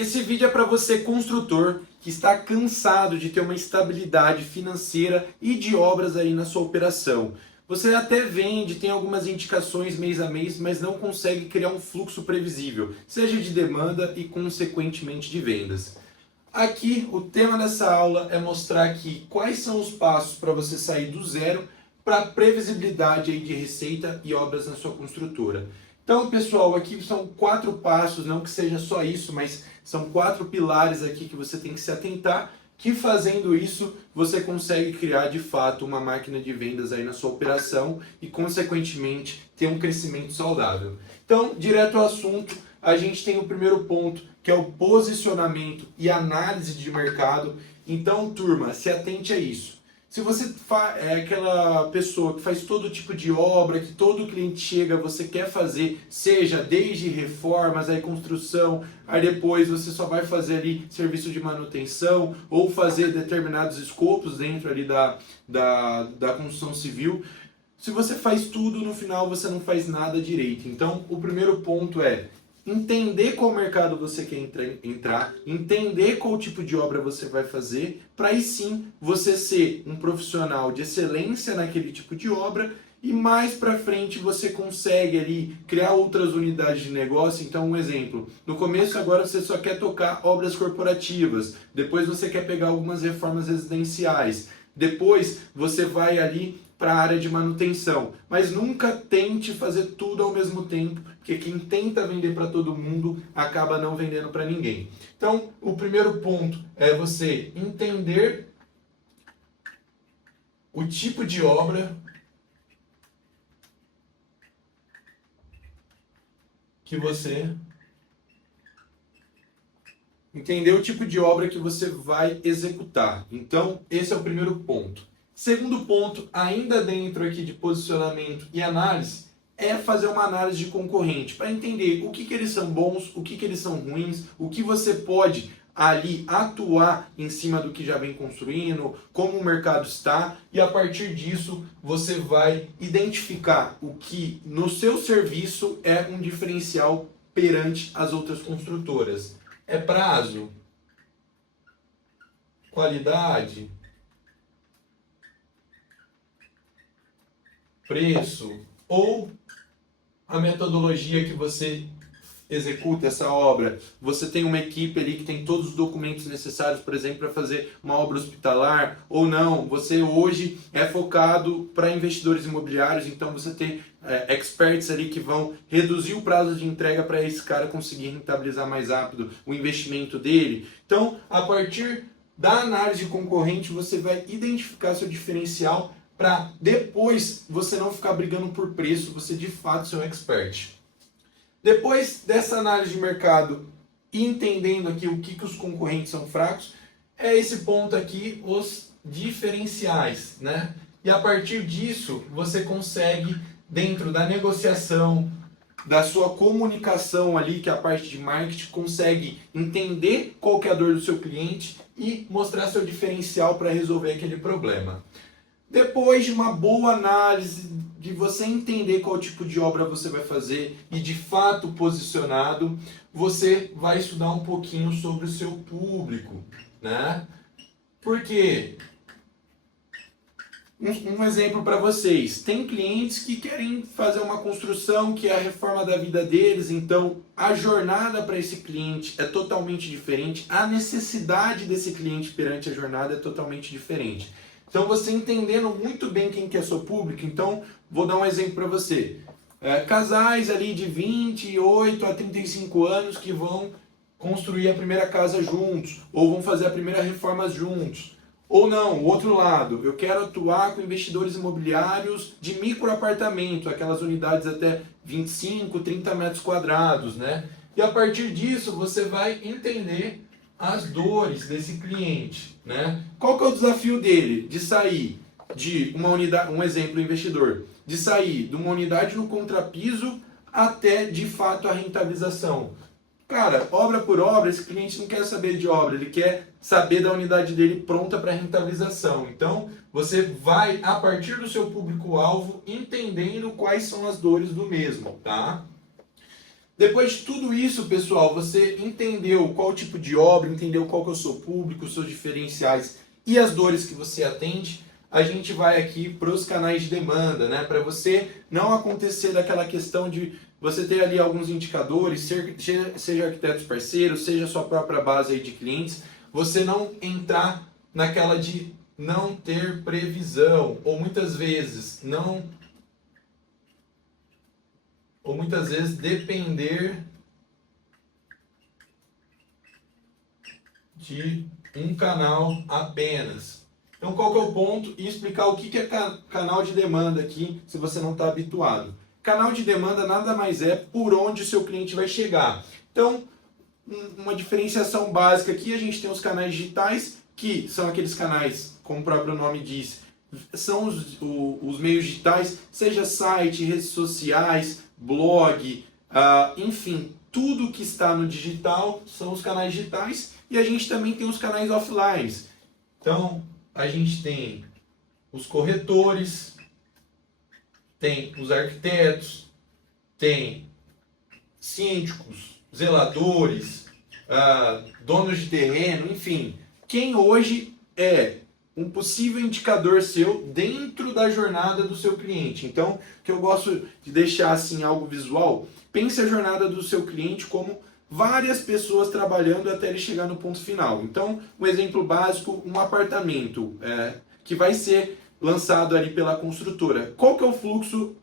Esse vídeo é para você, construtor, que está cansado de ter uma estabilidade financeira e de obras aí na sua operação. Você até vende, tem algumas indicações mês a mês, mas não consegue criar um fluxo previsível, seja de demanda e consequentemente de vendas. Aqui, o tema dessa aula é mostrar aqui quais são os passos para você sair do zero para previsibilidade aí de receita e obras na sua construtora. Então, pessoal, aqui são 4 passos, não que seja só isso, mas são 4 pilares aqui que você tem que se atentar, que fazendo isso, você consegue criar de fato uma máquina de vendas aí na sua operação e, consequentemente, ter um crescimento saudável. Então, direto ao assunto, a gente tem o primeiro ponto, que é o posicionamento e análise de mercado. Então, turma, se atente a isso. Se você é aquela pessoa que faz todo tipo de obra, que todo cliente chega, você quer fazer, seja desde reformas, aí construção, aí depois você só vai fazer ali serviço de manutenção ou fazer determinados escopos dentro ali da construção civil. Se você faz tudo, no final você não faz nada direito. Então, o primeiro ponto é entender qual mercado você quer entrar, entender qual tipo de obra você vai fazer, para aí sim você ser um profissional de excelência naquele tipo de obra e mais para frente você consegue ali criar outras unidades de negócio. Então, um exemplo, no começo agora você só quer tocar obras corporativas, depois você quer pegar algumas reformas residenciais, depois você vai ali para a área de manutenção, mas nunca tente fazer tudo ao mesmo tempo, porque quem tenta vender para todo mundo acaba não vendendo para ninguém. Então, o primeiro ponto é você entender o tipo de obra que você vai executar. Então, esse é o primeiro ponto. Segundo ponto, ainda dentro aqui de posicionamento e análise, é fazer uma análise de concorrente, para entender o que eles são bons, o que eles são ruins, o que você pode ali atuar em cima do que já vem construindo, como o mercado está, e a partir disso você vai identificar o que no seu serviço é um diferencial perante as outras construtoras. É prazo, qualidade, preço ou a metodologia que você executa essa obra. Você tem uma equipe ali que tem todos os documentos necessários, por exemplo, para fazer uma obra hospitalar, ou não. Você hoje é focado para investidores imobiliários, então você tem experts ali que vão reduzir o prazo de entrega para esse cara conseguir rentabilizar mais rápido o investimento dele. Então, a partir da análise de concorrente, você vai identificar seu diferencial para depois você não ficar brigando por preço, você de fato ser um expert. Depois dessa análise de mercado, entendendo aqui o que os concorrentes são fracos, é esse ponto aqui, os diferenciais, né? E a partir disso, você consegue, dentro da negociação, da sua comunicação ali, que é a parte de marketing, consegue entender qual que é a dor do seu cliente e mostrar seu diferencial para resolver aquele problema. Depois de uma boa análise, de você entender qual tipo de obra você vai fazer e de fato posicionado, você vai estudar um pouquinho sobre o seu público, né? Porque, um exemplo para vocês, tem clientes que querem fazer uma construção que é a reforma da vida deles, então a jornada para esse cliente é totalmente diferente, a necessidade desse cliente perante a jornada é totalmente diferente. Então, você entendendo muito bem quem que é seu público, então, vou dar um exemplo para você. Casais ali de 28 a 35 anos que vão construir a primeira casa juntos, ou vão fazer a primeira reforma juntos. Ou não, o outro lado, eu quero atuar com investidores imobiliários de microapartamento, aquelas unidades até 25, 30 metros quadrados, né? E a partir disso, você vai entender as dores desse cliente, né? Qual que é o desafio dele? De sair de uma unidade, um exemplo investidor, de sair de uma unidade no contrapiso até de fato a rentabilização. Cara, obra por obra, esse cliente não quer saber de obra, ele quer saber da unidade dele pronta para rentabilização. Então, você vai, a partir do seu público-alvo, entendendo quais são as dores do mesmo, tá? Depois de tudo isso, pessoal, você entendeu qual tipo de obra, entendeu qual que é o seu público, os seus diferenciais e as dores que você atende, a gente vai aqui para os canais de demanda, né? Para você não acontecer daquela questão de você ter ali alguns indicadores, seja arquitetos parceiros, seja sua própria base aí de clientes, você não entrar naquela de não ter previsão, ou muitas vezes depender de um canal apenas. Então qual que é o ponto? E explicar o que é canal de demanda aqui, se você não está habituado. Canal de demanda nada mais é por onde o seu cliente vai chegar. Então, uma diferenciação básica aqui, a gente tem os canais digitais, que são aqueles canais, como o próprio nome diz, são os meios digitais, seja site, redes sociais, blog, enfim, tudo que está no digital são os canais digitais, e a gente também tem os canais offline. Então, a gente tem os corretores, tem os arquitetos, tem síndicos, zeladores, donos de terreno, enfim, quem hoje é um possível indicador seu dentro da jornada do seu cliente. Então, que eu gosto de deixar assim algo visual, pense a jornada do seu cliente como várias pessoas trabalhando até ele chegar no ponto final. Então, um exemplo básico, um apartamento que vai ser lançado ali pela construtora. Qual que é o fluxo,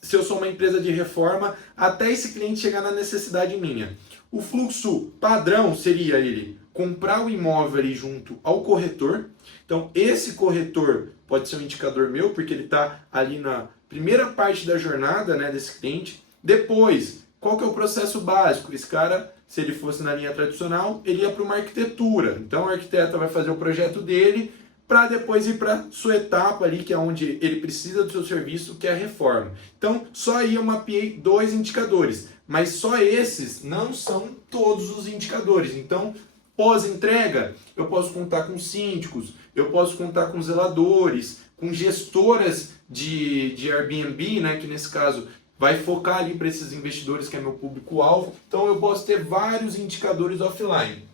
se eu sou uma empresa de reforma, até esse cliente chegar na necessidade minha? O fluxo padrão seria ele comprar o imóvel ali junto ao corretor. Então, esse corretor pode ser um indicador meu, porque ele está ali na primeira parte da jornada, né, desse cliente. Depois, qual que é o processo básico? Esse cara, se ele fosse na linha tradicional, ele ia para uma arquitetura. Então, o arquiteto vai fazer o projeto dele para depois ir para sua etapa ali, que é onde ele precisa do seu serviço, que é a reforma. Então, só aí eu mapeei 2 indicadores, mas só esses não são todos os indicadores. Então, pós-entrega, eu posso contar com síndicos, eu posso contar com zeladores, com gestoras de Airbnb, né, que nesse caso vai focar ali para esses investidores que é meu público-alvo. Então eu posso ter vários indicadores offline.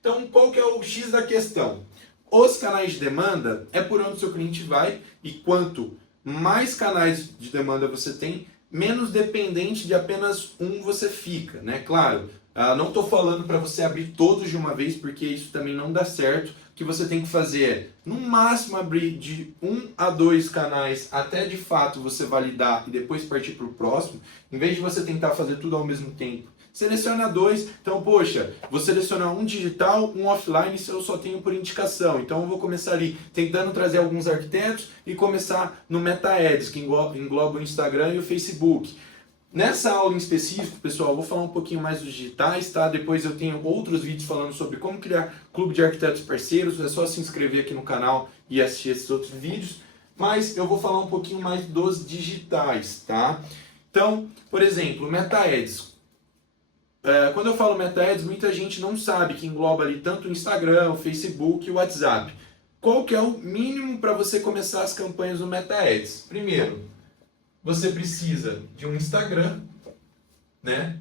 Então qual que é o X da questão? Os canais de demanda é por onde o seu cliente vai, e quanto mais canais de demanda você tem, menos dependente de apenas um você fica, né? Claro, não estou falando para você abrir todos de uma vez, porque isso também não dá certo. O que você tem que fazer é, no máximo, abrir de 1 a 2 canais até de fato você validar e depois partir para o próximo, em vez de você tentar fazer tudo ao mesmo tempo. Seleciona 2, então, poxa, vou selecionar um digital, um offline, se eu só tenho por indicação. Então eu vou começar ali tentando trazer alguns arquitetos e começar no Meta Ads, que engloba o Instagram e o Facebook. Nessa aula em específico, pessoal, eu vou falar um pouquinho mais dos digitais, tá? Depois eu tenho outros vídeos falando sobre como criar clube de arquitetos parceiros. É só se inscrever aqui no canal e assistir esses outros vídeos. Mas eu vou falar um pouquinho mais dos digitais, tá? Então, por exemplo, Meta Ads. Quando eu falo Meta Ads, muita gente não sabe que engloba ali tanto o Instagram, o Facebook e o WhatsApp. Qual que é o mínimo para você começar as campanhas no Meta Ads? Primeiro, você precisa de um Instagram, né?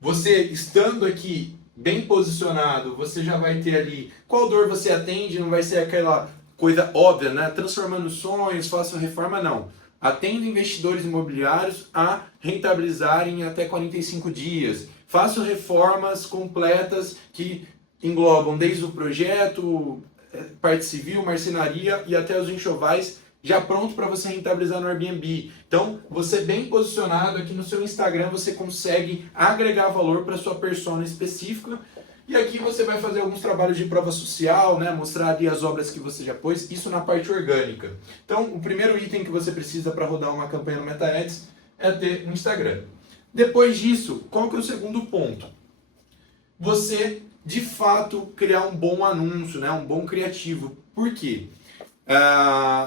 Você estando aqui bem posicionado, você já vai ter ali qual dor você atende, não vai ser aquela coisa óbvia, né? Transformando sonhos, faça reforma, não. Atendo investidores imobiliários a rentabilizarem em até 45 dias. Faço reformas completas que englobam desde o projeto, parte civil, marcenaria e até os enxovais, já pronto para você rentabilizar no Airbnb. Então, você bem posicionado aqui no seu Instagram, você consegue agregar valor para sua persona específica. E aqui você vai fazer alguns trabalhos de prova social, né? Mostrar ali as obras que você já pôs, isso na parte orgânica. Então, o primeiro item que você precisa para rodar uma campanha no Meta Ads é ter um Instagram. Depois disso, qual que é o segundo ponto? Você, de fato, criar um bom anúncio, né? Um bom criativo. Por quê?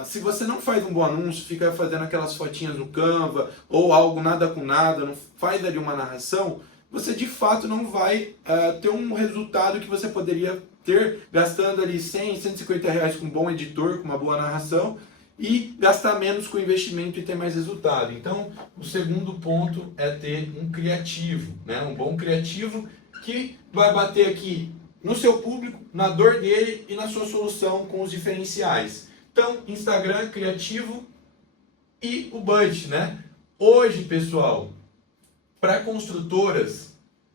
Se você não faz um bom anúncio, fica fazendo aquelas fotinhas no Canva ou algo nada com nada, não faz ali uma narração, você de fato não vai ter um resultado que você poderia ter gastando ali 100, 150 reais com um bom editor, com uma boa narração, e gastar menos com investimento e ter mais resultado. Então, o segundo ponto é ter um criativo, né? Um bom criativo que vai bater aqui no seu público, na dor dele e na sua solução com os diferenciais. Então, Instagram, criativo e o budget, né? Hoje, pessoal, para construtoras,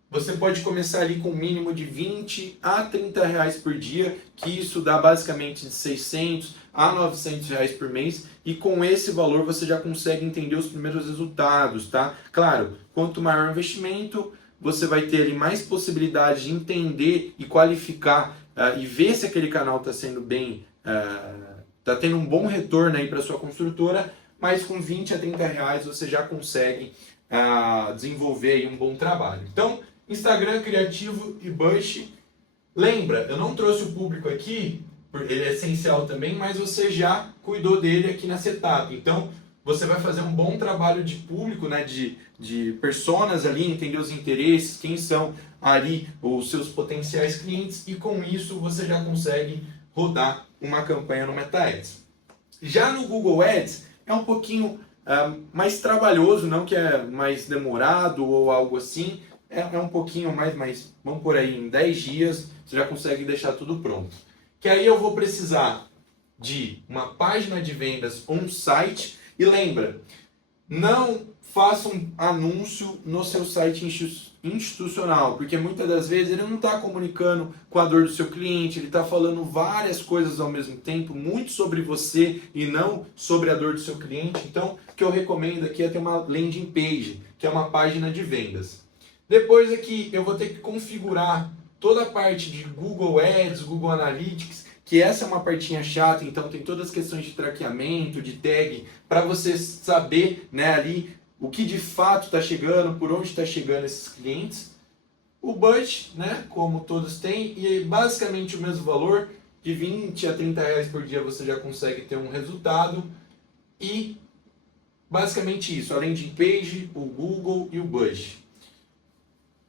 você pode começar ali com um mínimo de 20 a 30 reais por dia, que isso dá basicamente de 600 a 900 reais por mês, e com esse valor você já consegue entender os primeiros resultados, tá? Claro, quanto maior o investimento, você vai ter ali mais possibilidade de entender e qualificar e ver se aquele canal está sendo bem, está tendo um bom retorno aí para sua construtora, mas com 20 a 30 reais você já consegue desenvolver aí um bom trabalho. Então, Instagram, criativo e budget. Lembra, eu não trouxe o público aqui, ele é essencial também, mas você já cuidou dele aqui nessa etapa. Então, você vai fazer um bom trabalho de público, né, de personas ali, entender os interesses, quem são ali os seus potenciais clientes, e com isso você já consegue rodar uma campanha no Meta Ads. Já no Google Ads é um pouquinho mais trabalhoso, não que é mais demorado ou algo assim, é um pouquinho mais, mas vamos por aí, em 10 dias você já consegue deixar tudo pronto. Que aí eu vou precisar de uma página de vendas, um site, e lembra, não faça um anúncio no seu site institucional, porque muitas das vezes ele não está comunicando com a dor do seu cliente, ele está falando várias coisas ao mesmo tempo, muito sobre você e não sobre a dor do seu cliente. Então, o que eu recomendo aqui é ter uma landing page, que é uma página de vendas. Depois aqui eu vou ter que configurar toda a parte de Google Ads, Google Analytics, que essa é uma partinha chata, então tem todas as questões de traqueamento, de tag, para você saber, né, ali o que de fato está chegando, por onde está chegando esses clientes. O budget, né, como todos têm, e basicamente o mesmo valor, de 20 a 30 reais por dia você já consegue ter um resultado. E basicamente isso, a landing page, o Google e o budget.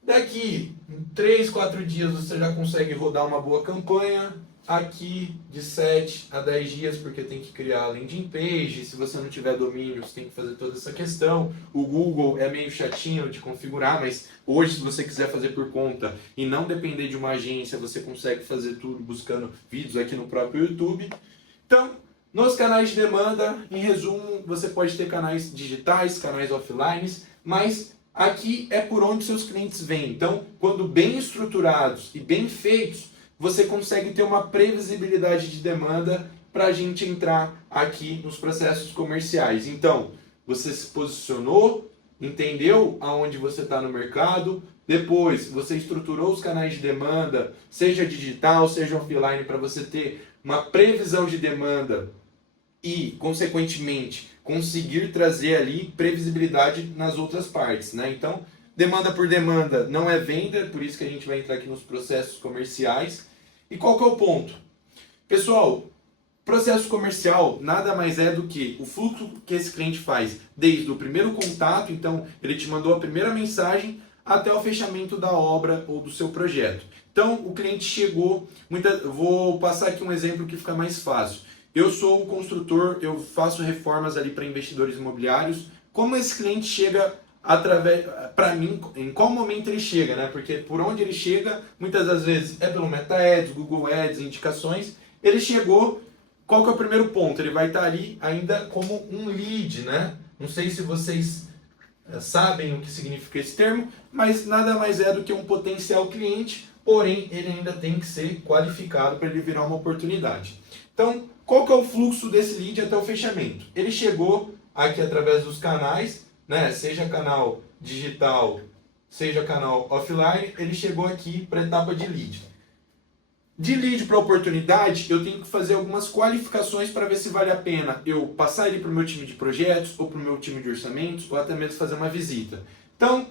Daqui 3, 4 dias você já consegue rodar uma boa campanha. Aqui de 7 a 10 dias, porque tem que criar a landing page. Se você não tiver domínio, você tem que fazer toda essa questão. O Google é meio chatinho de configurar, mas hoje, se você quiser fazer por conta e não depender de uma agência, você consegue fazer tudo buscando vídeos aqui no próprio YouTube. Então, nos canais de demanda, em resumo, você pode ter canais digitais, canais offline, mas aqui é por onde seus clientes vêm. Então, quando bem estruturados e bem feitos, você consegue ter uma previsibilidade de demanda para a gente entrar aqui nos processos comerciais. Então, você se posicionou, entendeu aonde você está no mercado, depois você estruturou os canais de demanda, seja digital, seja offline, para você ter uma previsão de demanda e, consequentemente, conseguir trazer ali previsibilidade nas outras partes, né? Então, demanda por demanda não é venda, por isso que a gente vai entrar aqui nos processos comerciais. E qual que é o ponto? Pessoal, processo comercial nada mais é do que o fluxo que esse cliente faz desde o primeiro contato, então ele te mandou a primeira mensagem, até o fechamento da obra ou do seu projeto. Então, o cliente chegou, vou passar aqui um exemplo que fica mais fácil. Eu sou um construtor, eu faço reformas ali para investidores imobiliários. Como esse cliente chega para mim, em qual momento ele chega, né? Porque por onde ele chega, muitas das vezes é pelo Meta Ads, Google Ads, indicações. Ele chegou, qual que é o primeiro ponto? Ele vai estar ali ainda como um lead, né? Não sei se vocês sabem o que significa esse termo, mas nada mais é do que um potencial cliente, porém ele ainda tem que ser qualificado para ele virar uma oportunidade. Então, qual que é o fluxo desse lead até o fechamento? Ele chegou aqui através dos canais, né? Seja canal digital, seja canal offline, ele chegou aqui para a etapa de lead. De lead para oportunidade, eu tenho que fazer algumas qualificações para ver se vale a pena eu passar ele para o meu time de projetos, ou para o meu time de orçamentos, ou até mesmo fazer uma visita. Então,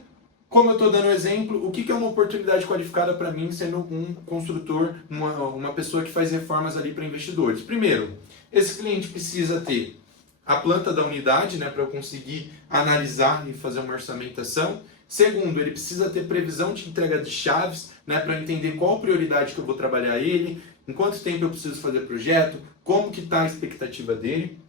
como eu estou dando exemplo, o que é uma oportunidade qualificada para mim sendo um construtor, uma pessoa que faz reformas ali para investidores? Primeiro, esse cliente precisa ter a planta da unidade, né, para eu conseguir analisar e fazer uma orçamentação. Segundo, ele precisa ter previsão de entrega de chaves, né, para eu entender qual prioridade que eu vou trabalhar ele, em quanto tempo eu preciso fazer projeto, como que está a expectativa dele.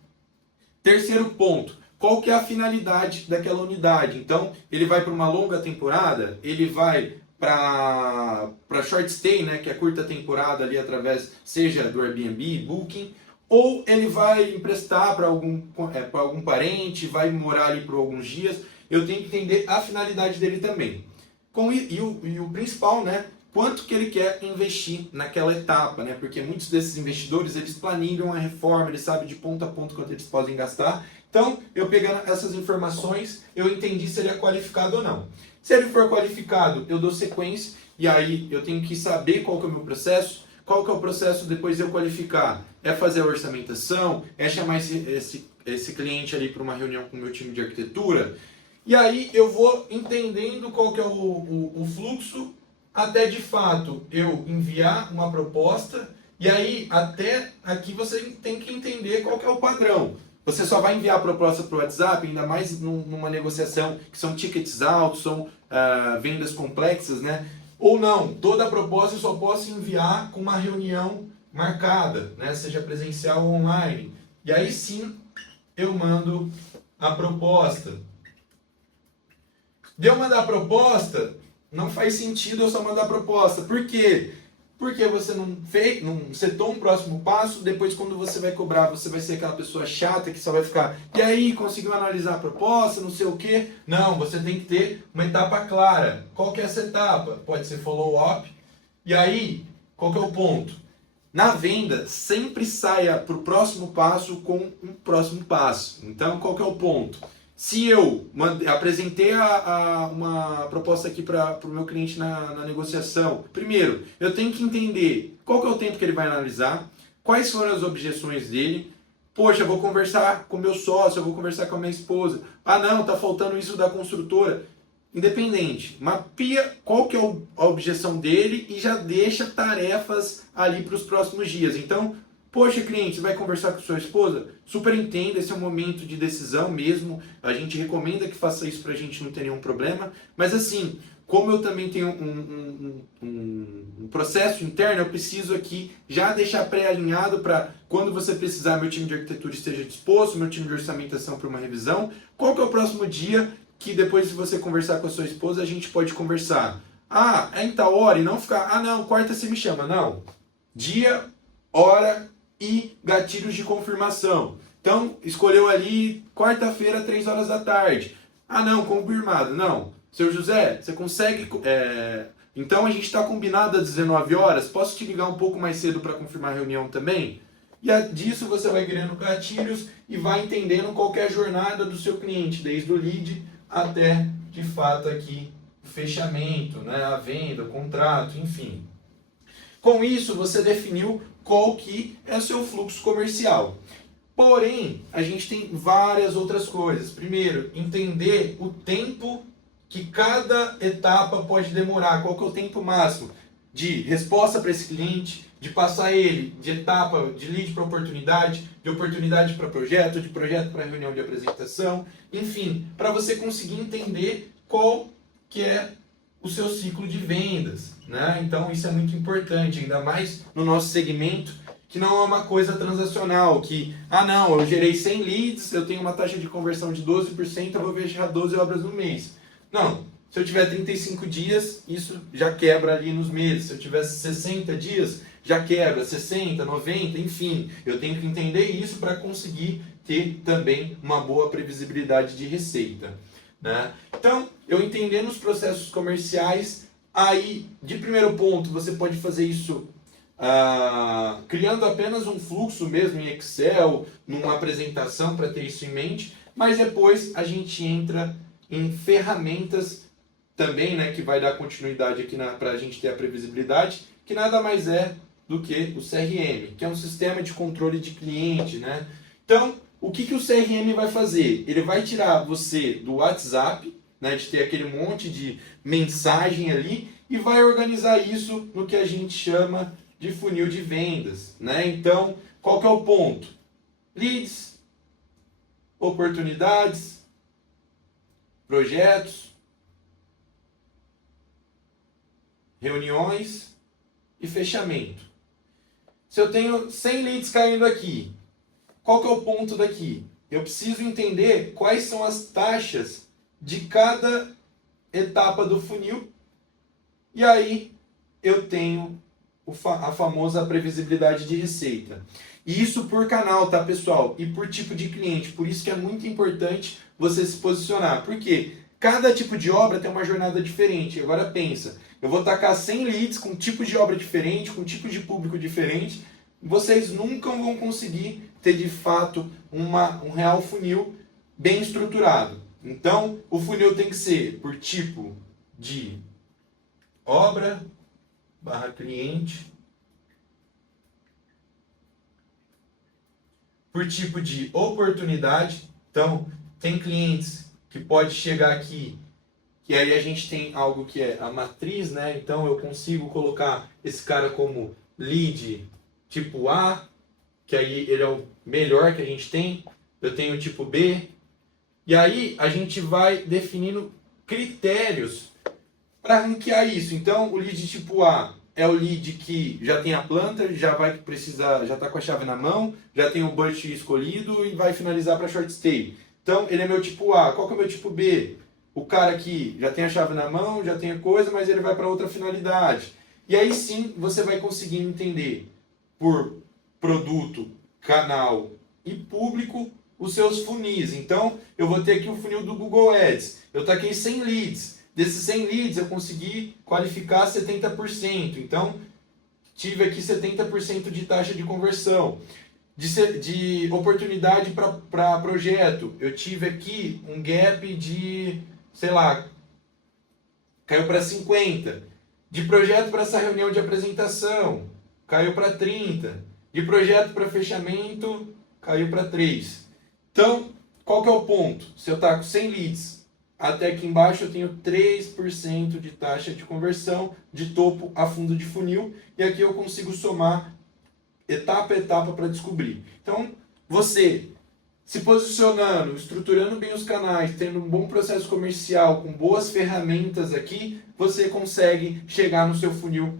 Terceiro ponto, qual que é a finalidade daquela unidade? Então, ele vai para uma longa temporada, ele vai para short stay, né, que é curta temporada ali através, seja do Airbnb, Booking, ou ele vai emprestar para algum parente, vai morar ali por alguns dias. Eu tenho que entender a finalidade dele também. E o principal, né, quanto que ele quer investir naquela etapa, né? Porque muitos desses investidores, eles planejam a reforma, eles sabem de ponta a ponta quanto eles podem gastar. Então, eu pegando essas informações, eu entendi se ele é qualificado ou não. Se ele for qualificado, eu dou sequência, e aí eu tenho que saber qual que é o meu processo. Qual que é o processo depois de eu qualificar? É fazer a orçamentação? É chamar esse cliente ali para uma reunião com o meu time de arquitetura? E aí eu vou entendendo qual que é o fluxo até de fato eu enviar uma proposta, e aí até aqui você tem que entender qual que é o padrão. Você só vai enviar a proposta para o WhatsApp, ainda mais numa negociação que são tickets altos, são vendas complexas, né? Ou não, toda a proposta eu só posso enviar com uma reunião marcada, né? Seja presencial ou online. E aí sim eu mando a proposta. De eu mandar a proposta, não faz sentido eu só mandar a proposta. Por quê? Porque você não setou um próximo passo, depois quando você vai cobrar, você vai ser aquela pessoa chata que só vai ficar, e aí, conseguiu analisar a proposta, não sei o quê? Não, você tem que ter uma etapa clara. Qual que é essa etapa? Pode ser follow-up. E aí, qual que é o ponto? Na venda, sempre saia para o próximo passo com um próximo passo. Então, qual que é o ponto? Se eu apresentei uma proposta aqui para o meu cliente na negociação, primeiro, eu tenho que entender qual que é o tempo que ele vai analisar, quais foram as objeções dele. Poxa, eu vou conversar com meu sócio, eu vou conversar com a minha esposa. Ah não, tá faltando isso da construtora. Independente, mapeia qual que é a objeção dele e já deixa tarefas ali para os próximos dias. Então, poxa, cliente, você vai conversar com sua esposa? Super entenda, esse é um momento de decisão mesmo. A gente recomenda que faça isso para a gente não ter nenhum problema. Mas assim, como eu também tenho um processo interno, eu preciso aqui já deixar pré-alinhado para quando você precisar, meu time de arquitetura esteja disposto, meu time de orçamentação para uma revisão. Qual que é o próximo dia que depois de você conversar com a sua esposa, a gente pode conversar? Ah, é em tal hora e não ficar, ah não, quarta você me chama. Não. Dia, hora e gatilhos de confirmação. Então, escolheu ali quarta-feira, 3 horas da tarde. Ah, não, confirmado. Não. Seu José, você consegue... Então, a gente está combinado às 19 horas. Posso te ligar um pouco mais cedo para confirmar a reunião também? E disso você vai criando gatilhos e vai entendendo qual que é a jornada do seu cliente, desde o lead até, de fato, aqui o fechamento, né? A venda, o contrato, enfim. Com isso, você definiu qual que é o seu fluxo comercial. Porém, a gente tem várias outras coisas. Primeiro, entender o tempo que cada etapa pode demorar, qual que é o tempo máximo de resposta para esse cliente, de passar ele de etapa de lead para oportunidade, de oportunidade para projeto, de projeto para reunião de apresentação, enfim, para você conseguir entender qual que é o seu ciclo de vendas, né? Então isso é muito importante, ainda mais no nosso segmento, que não é uma coisa transacional, que, ah não, eu gerei 100 leads, eu tenho uma taxa de conversão de 12%, eu vou fechar 12 obras no mês. Não, se eu tiver 35 dias, isso já quebra ali nos meses. Se eu tiver 60 dias, já quebra 60, 90, enfim. Eu tenho que entender isso para conseguir ter também uma boa previsibilidade de receita, né? Então, eu entendendo os processos comerciais, aí, de primeiro ponto, você pode fazer isso criando apenas um fluxo mesmo em Excel, numa apresentação para ter isso em mente, mas depois a gente entra em ferramentas também, né, que vai dar continuidade aqui para a gente ter a previsibilidade, que nada mais é do que o CRM, que é um sistema de controle de cliente, né? Então, o que o CRM vai fazer? Ele vai tirar você do WhatsApp, né, de ter aquele monte de mensagem ali, e vai organizar isso no que a gente chama de funil de vendas, né? Então, qual que é o ponto? Leads, oportunidades, projetos, reuniões e fechamento. Se eu tenho 100 leads caindo aqui, qual que é o ponto daqui? eu preciso entender quais são as taxas de cada etapa do funil. E aí eu tenho a famosa previsibilidade de receita. E isso por canal, tá, pessoal? E por tipo de cliente. Por isso que é muito importante você se posicionar. Por quê? Cada tipo de obra tem uma jornada diferente. Agora pensa, eu vou tacar 100 leads com tipo de obra diferente, com tipo de público diferente. Vocês nunca vão conseguir ter de fato um real funil bem estruturado. Então, o funil tem que ser por tipo de obra barra cliente, por tipo de oportunidade. Então, tem clientes que pode chegar aqui, que aí a gente tem algo que é a matriz, né? Então, eu consigo colocar esse cara como lead tipo A, que aí ele é o melhor que a gente tem. Eu tenho o tipo B. E aí, a gente vai definindo critérios para ranquear isso. Então, o lead tipo A é o lead que já tem a planta, já vai precisar, já está com a chave na mão, já tem o budget escolhido e vai finalizar para short stay. Então, ele é meu tipo A. Qual que é o meu tipo B? O cara que já tem a chave na mão, já tem a coisa, mas ele vai para outra finalidade. E aí sim, você vai conseguir entender por produto, canal e público os seus funis. Então, eu vou ter aqui o funil do Google Ads. Eu taquei 100 leads. Desses 100 leads, eu consegui qualificar 70%. Então, tive aqui 70% de taxa de conversão. De oportunidade para projeto, eu tive aqui um gap de, sei lá, caiu para 50. De projeto para essa reunião de apresentação, caiu para 30. De projeto para fechamento, caiu para 3. Então, qual que é o ponto? Se eu estou com 100 leads, até aqui embaixo eu tenho 3% de taxa de conversão de topo a fundo de funil. E aqui eu consigo somar etapa a etapa para descobrir. Então, você se posicionando, estruturando bem os canais, tendo um bom processo comercial, com boas ferramentas aqui, você consegue chegar no seu funil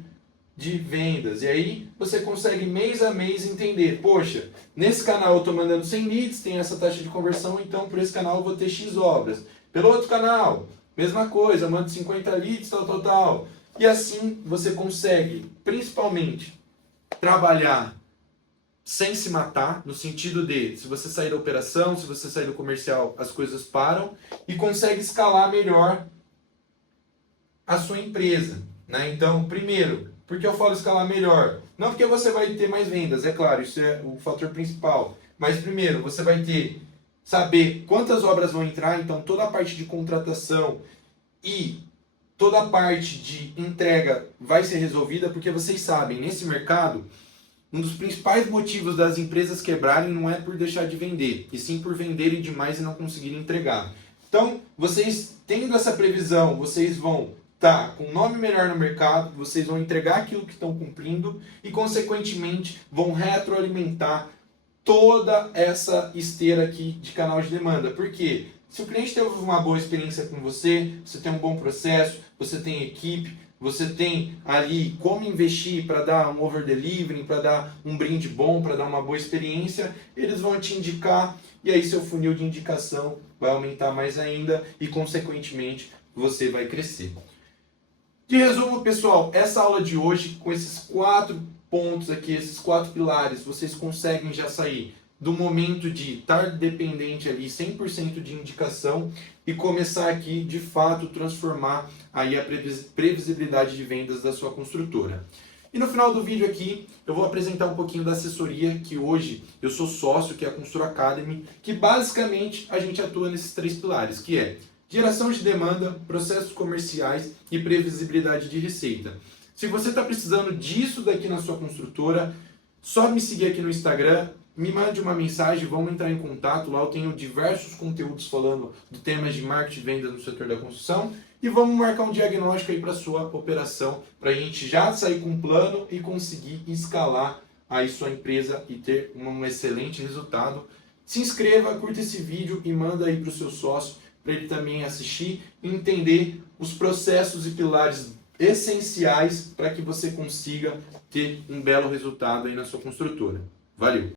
de vendas. E aí você consegue mês a mês entender, poxa, nesse canal eu estou mandando 100 leads, tem essa taxa de conversão, então por esse canal eu vou ter X obras. Pelo outro canal, mesma coisa, eu mando 50 leads, tal. E assim você consegue, principalmente, trabalhar sem se matar, no sentido de, se você sair da operação, se você sair do comercial, as coisas param, e consegue escalar melhor a sua empresa, né? Então, primeiro, por que eu falo escalar melhor? Não porque você vai ter mais vendas, é claro, isso é o fator principal, mas primeiro, você vai saber quantas obras vão entrar, então toda a parte de contratação e toda a parte de entrega vai ser resolvida, porque vocês sabem, nesse mercado, um dos principais motivos das empresas quebrarem não é por deixar de vender, e sim por venderem demais e não conseguirem entregar. Então, vocês tendo essa previsão, vocês vão estar com um nome melhor no mercado, vocês vão entregar aquilo que estão cumprindo e, consequentemente, vão retroalimentar toda essa esteira aqui de canal de demanda. Por quê? Se o cliente teve uma boa experiência com você, você tem um bom processo, você tem equipe, você tem ali como investir para dar um over delivery, para dar um brinde bom, para dar uma boa experiência, eles vão te indicar e aí seu funil de indicação vai aumentar mais ainda e, consequentemente, você vai crescer. De resumo, pessoal, essa aula de hoje, com esses 4 pontos aqui, esses 4 pilares, vocês conseguem já sair do momento de estar dependente ali 100% de indicação e começar aqui, de fato, transformar aí a previsibilidade de vendas da sua construtora. E no final do vídeo aqui, eu vou apresentar um pouquinho da assessoria que hoje eu sou sócio, que é a Constru Academy, que basicamente a gente atua nesses 3 pilares, que é geração de demanda, processos comerciais e previsibilidade de receita. Se você está precisando disso daqui na sua construtora, só me seguir aqui no Instagram, me mande uma mensagem, vamos entrar em contato. Lá eu tenho diversos conteúdos falando de temas de marketing e vendas no setor da construção. E vamos marcar um diagnóstico aí para a sua operação, para a gente já sair com um plano e conseguir escalar aí sua empresa e ter um excelente resultado. Se inscreva, curta esse vídeo e manda aí para o seu sócio, para ele também assistir e entender os processos e pilares essenciais para que você consiga ter um belo resultado aí na sua construtora. Valeu!